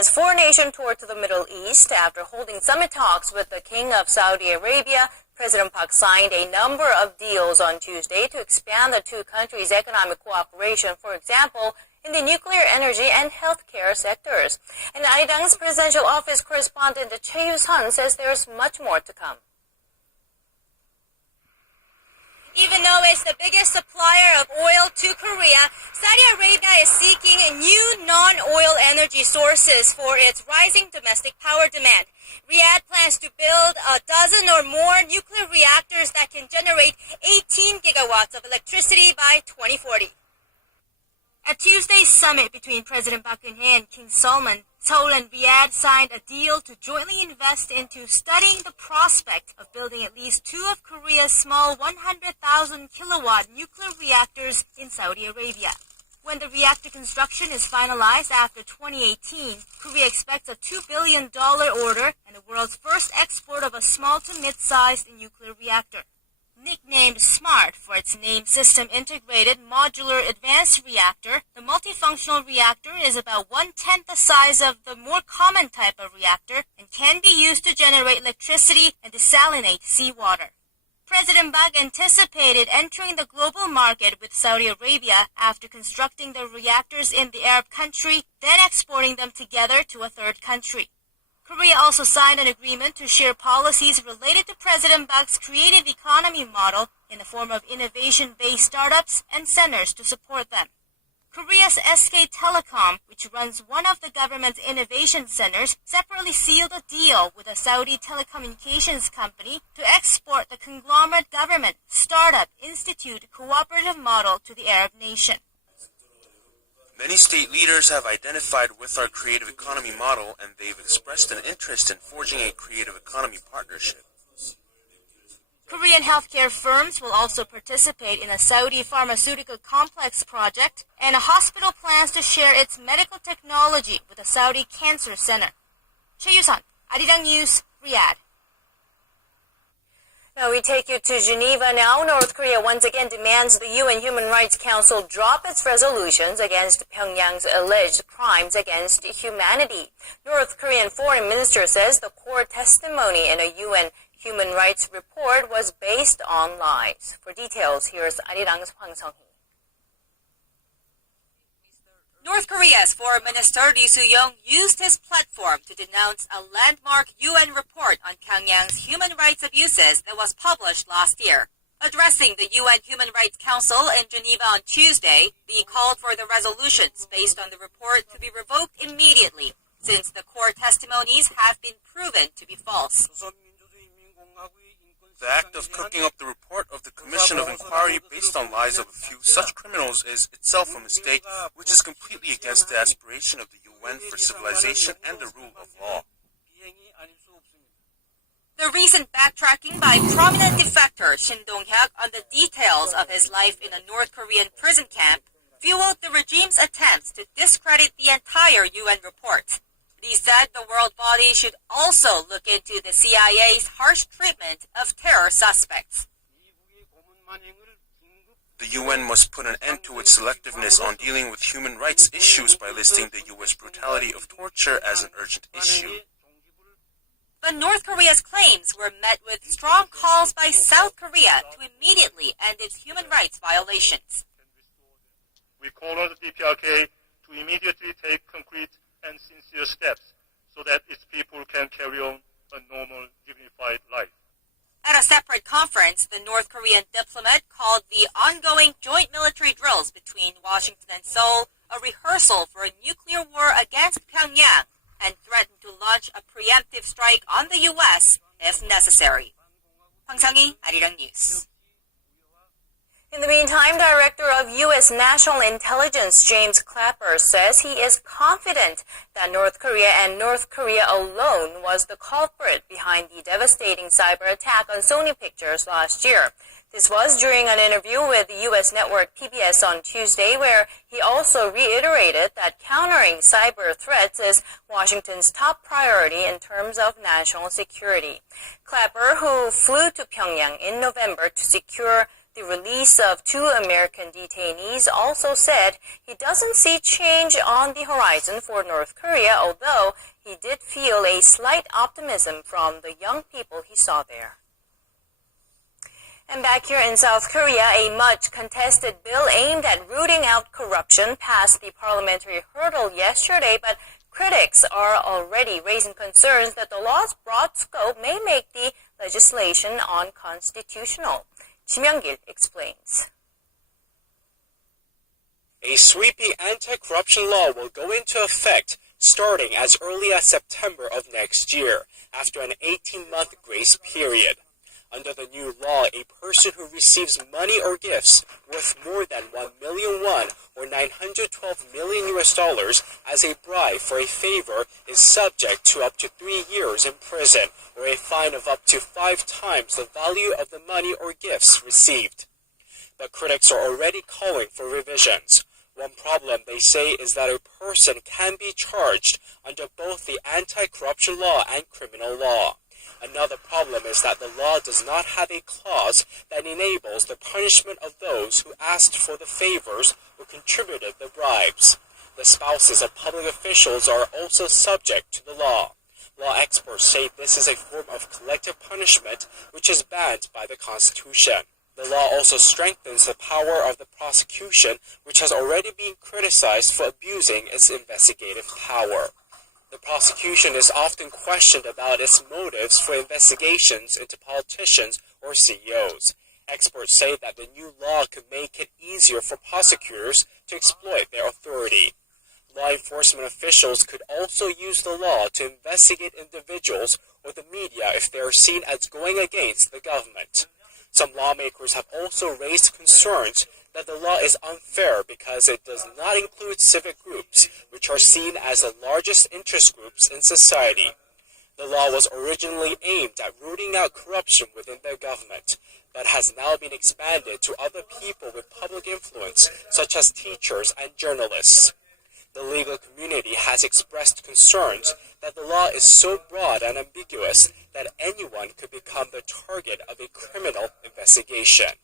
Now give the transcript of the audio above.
Korea's four-nation tour to the Middle East. After holding summit talks with the King of Saudi Arabia, President Park signed a number of deals on Tuesday to expand the two countries' economic cooperation, for example, in the nuclear energy and healthcare sectors. And Arirang's presidential office correspondent Choi Yu-sun says there's much more to come. Even though it's the biggest supplier of oil to Korea, Saudi Arabia is seeking new non-oil energy sources for its rising domestic power demand. Riyadh plans to build a dozen or more nuclear reactors that can generate 18 gigawatts of electricity by 2040. At Tuesday's summit between President Park Geun-Hye and King Salman, Seoul and Riyadh signed a deal to jointly invest into studying the prospect of building at least two of Korea's small 100,000 kilowatt nuclear reactors in Saudi Arabia. When the reactor construction is finalized after 2018, Korea expects a $2 billion order and the world's first export of a small to mid-sized nuclear reactor. Nicknamed SMART for its name System Integrated Modular Advanced Reactor, the multifunctional reactor is about 1/10 the size of the more common type of reactor and can be used to generate electricity and desalinate seawater. President Park anticipated entering the global market with Saudi Arabia after constructing the reactors in the Arab country, then exporting them together to a third country. Korea also signed an agreement to share policies related to President Park's creative economy model in the form of innovation-based startups and centers to support them. Korea's SK Telecom, which runs one of the government's innovation centers, separately sealed a deal with a Saudi telecommunications company to export the conglomerate government startup institute cooperative model to the Arab nation. Many state leaders have identified with our creative economy model, and they've expressed an interest in forging a creative economy partnership. Korean healthcare firms will also participate in a Saudi pharmaceutical complex project, and a hospital plans to share its medical technology with a Saudi cancer center. Choi Yu-sun, Arirang News, Riyadh. Now we take you to Geneva now. North Korea once again demands the UN Human Rights Council drop its resolutions against Pyongyang's alleged crimes against humanity. North Korean foreign minister says the core testimony in a UN human rights report was based on lies. For details, here's Arirang's Hwang Sung-hee. North Korea's Foreign Minister Lee Soo-young used his platform to denounce a landmark UN report on Pyongyang's human rights abuses that was published last year. Addressing the UN Human Rights Council in Geneva on Tuesday, Lee called for the resolutions based on the report to be revoked immediately, since the core testimonies have been proven to be false. The act of cooking up the report of the Commission of Inquiry based on lies of a few such criminals is itself a mistake, which is completely against the aspiration of the UN for civilization and the rule of law. The recent backtracking by prominent defector Shin Dong-hyuk on the details of his life in a North Korean prison camp fueled the regime's attempts to discredit the entire UN report. He said the world body should also look into the CIA's harsh treatment of terror suspects. The UN must put an end to its selectiveness on dealing with human rights issues by listing the US brutality of torture as an urgent issue. But North Korea's claims were met with strong calls by South Korea to immediately end its human rights violations. We call on the DPRK to immediately take concrete and sincere steps so that its people can carry on a normal, dignified life. At a separate conference, the North Korean diplomat called the ongoing joint military drills between Washington and Seoul a rehearsal for a nuclear war against Pyongyang and threatened to launch a preemptive strike on the U.S. if necessary. Hwang Sung-hee, Arirang News. In the meantime, Director of U.S. National Intelligence James Clapper says he is confident that North Korea and North Korea alone was the culprit behind the devastating cyber attack on Sony Pictures last year. This was during an interview with the U.S. network PBS on Tuesday, where he also reiterated that countering cyber threats is Washington's top priority in terms of national security. Clapper, who flew to Pyongyang in November to secure The release of 2 American detainees also said he doesn't see change on the horizon for North Korea, although he did feel a slight optimism from the young people he saw there. And back here in South Korea, a much contested bill aimed at rooting out corruption passed the parliamentary hurdle yesterday, but critics are already raising concerns that the law's broad scope may make the legislation unconstitutional. Ji Myung-gil explains. A sweeping anti-corruption law will go into effect starting as early as September of next year, after an 18-month grace period. Under the new law, a person who receives money or gifts worth more than 1 million won or $912 million as a bribe for a favor is subject to up to 3 years in prison or a fine of up to 5 times the value of the money or gifts received. But critics are already calling for revisions. One problem, they say, is that a person can be charged under both the anti-corruption law and criminal law. Another problem is that the law does not have a clause that enables the punishment of those who asked for the favors or contributed the bribes. The spouses of public officials are also subject to the law. Law experts say this is a form of collective punishment which is banned by the Constitution. The law also strengthens the power of the prosecution, which has already been criticized for abusing its investigative power. The prosecution is often questioned about its motives for investigations into politicians or CEOs. Experts say that the new law could make it easier for prosecutors to exploit their authority. Law enforcement officials could also use the law to investigate individuals or the media if they are seen as going against the government. Some lawmakers have also raised concerns that the law is unfair because it does not include civic groups, which are seen as the largest interest groups in society. The law was originally aimed at rooting out corruption within the government, but has now been expanded to other people with public influence, such as teachers and journalists. The legal community has expressed concerns that the law is so broad and ambiguous that anyone could become the target of a criminal investigation.